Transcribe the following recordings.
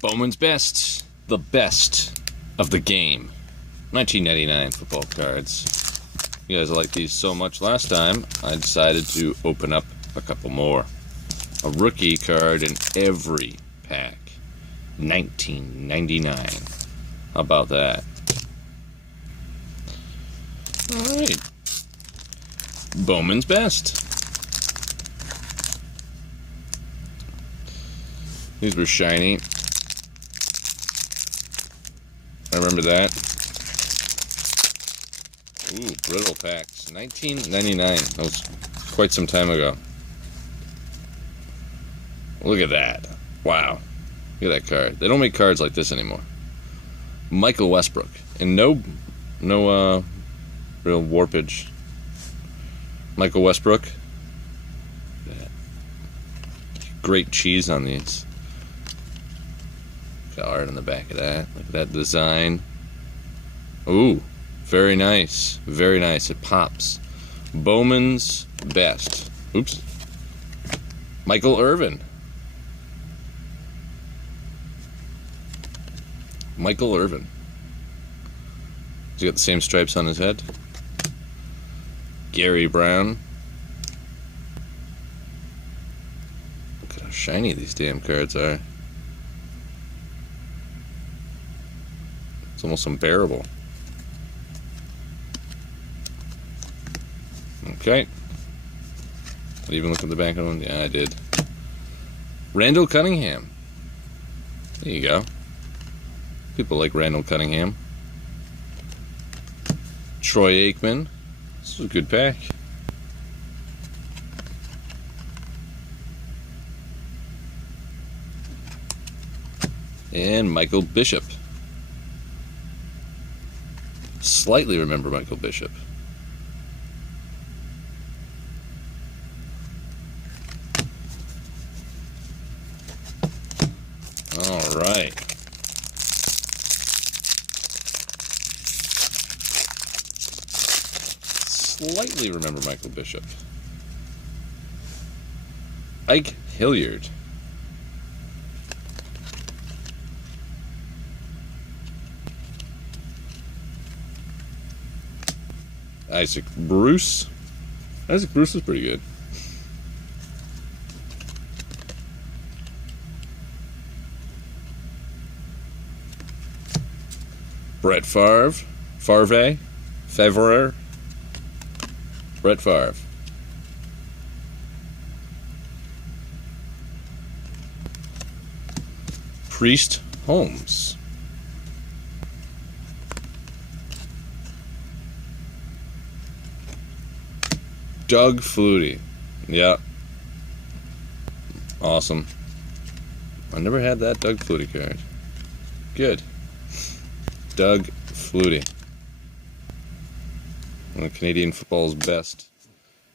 Bowman's Best. The best of the game. 1999 football cards. You guys liked these so much last time, I decided to open up a couple more. A rookie card in every pack. 1999. How about that? Alright. Bowman's Best. These were shiny. I remember that. Ooh, brittle packs. 1999. That was quite some time ago. Look at that. Wow. Look at that card. They don't make cards like this anymore. Michael Westbrook. And no real warpage. Michael Westbrook. Yeah. Great cheese on these. Got art on the back of that. Look at that design. Ooh. Very nice. Very nice. It pops. Bowman's Best. Oops. Michael Irvin. Michael Irvin. He's got the same stripes on his head. Gary Brown. Look at how shiny these damn cards are. It's almost unbearable. Okay. Did you even look at the back of one? Yeah, I did. Randall Cunningham. There you go. People like Randall Cunningham. Troy Aikman. This is a good pack. And Michael Bishop. Slightly remember Michael Bishop. All right. Slightly remember Michael Bishop. Ike Hilliard. Isaac Bruce. Isaac Bruce is pretty good. Brett Favre. Favre. Brett Favre. Priest Holmes. Doug Flutie. Yeah. Awesome. I never had that Doug Flutie card. Good. Doug Flutie. One of Canadian football's best.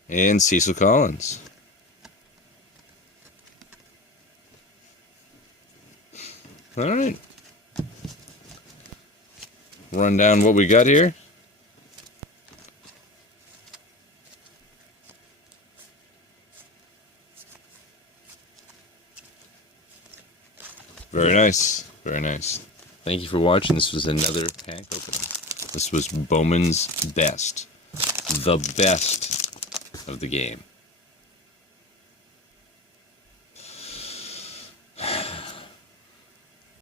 And Cecil Collins. Alright. Run down what we got here. Very nice. Very nice. Thank you for watching. This was another pack opening. This was Bowman's Best. The best of the game.